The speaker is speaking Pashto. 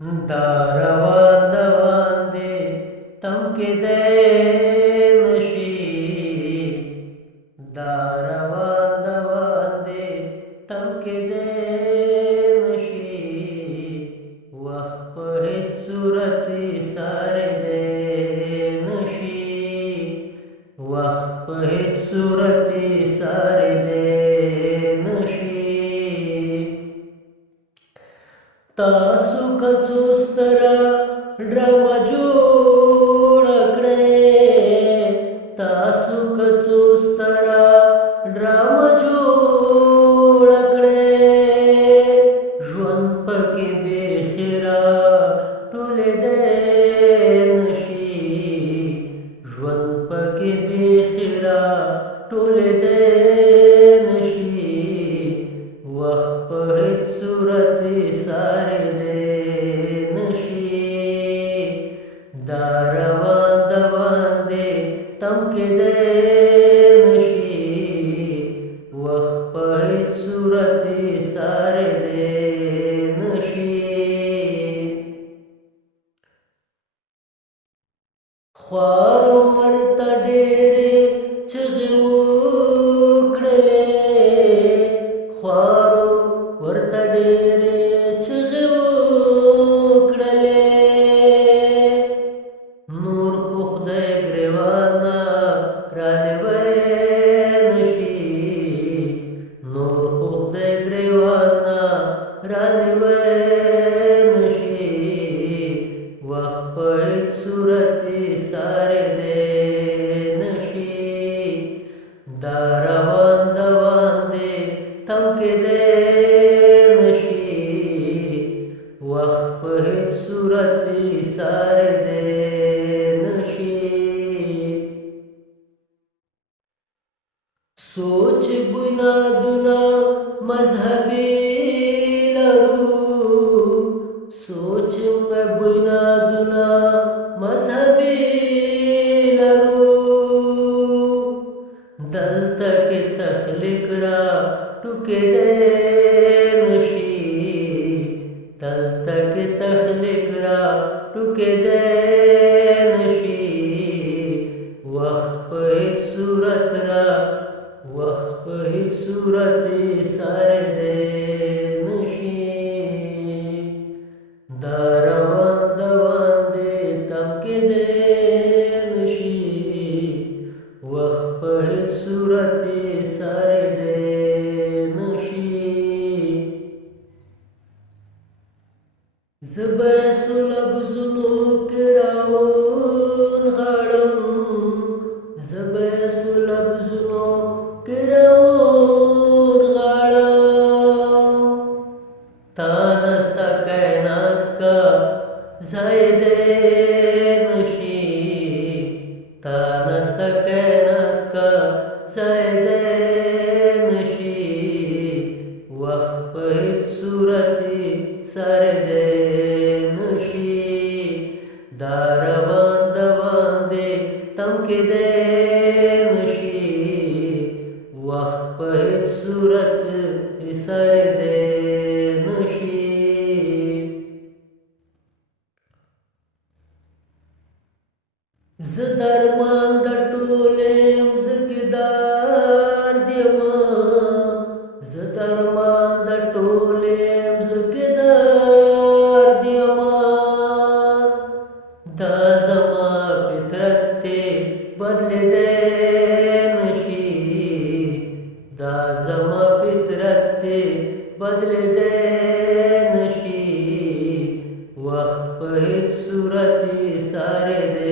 دا روان دی تم کېدی نشي. دا روان دی تم کېدی نشي. وخت په هیڅ صورت سارېدی نشي. وخت په هیڅ صورت سارېدی نشي. تاسو که څو ستره ډرامه جوړه کړئ. تاسو که څو ستره ډرامه جوړه کړئ. ژوند پکې بې خیره ټولېدی نشي. ژوند پکې بې خیره ټولېدی نشي. وخت په هیڅ صورت سارېدی نشي. دا روان دی تم کېدی نشي. وخت په هیڅ صورت سارېدی نشي. خوارو ورته ډېرې چغې وکړلې. خوارو ورته ډېرې چغې وکړلې. نور خو خدای ګریوان نه رانیوی نشي. نور خو خدای ګریوان نه رانیوی نشي. وخت په هیڅ صورت سارېدی نشي. دا روان دی تم کېدی نشي. وخت په هیڅ صورت سارېدی نشي. سوچ بنیادونه مذهبي لرو. سوچ بنیادونه مذهبي لرو. دلته کې تخلیق را ټوکېدی نشي. دلته کې تخلیق را ټوکېدی نشي. وخت په هیڅ صورت وخت په هیڅ صورت سارېدی نشي. دا روان دی تم کېدی نشي. وخت په هیڅ صورت سارېدی نشي. زه به سو لفظونو کې راونغاړم. زه به سو لفظونو کې راونغاړم. تا نسته کائنات کا ځای دی نشي. تا نسته کائنات کا ځای دی نشي. وخت په هیڅ صورت سارېدی نشي. دا روان دی تم کېدی نشي. وخت په هیڅ صورت سارېدی نشي. زه درمان د ټولې مځکې درد یمه. زه درمان د ټولې مځکې درد یمه. دا زما فطرت دی بدلېدی نشي. دا زما فطرت دی بدلېدی نشي. وخت په هیڅ صورت سارېدی